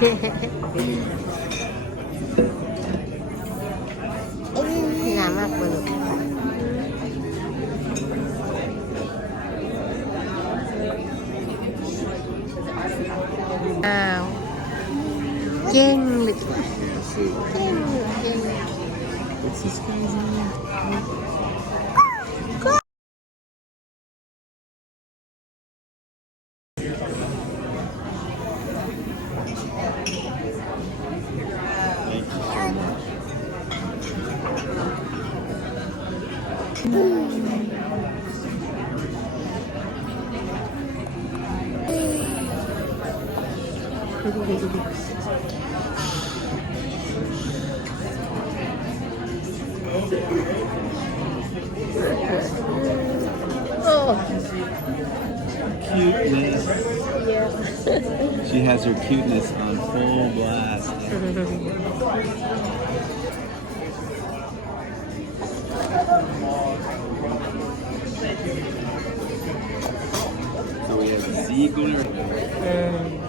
งามมากเลยลูกอ้าวเก่งเลยเก่งเก่ง What's this guy's name? Thank you so much. Oh, Cuteness. yeah. She has her cuteness on full blast. So we have Ziegler.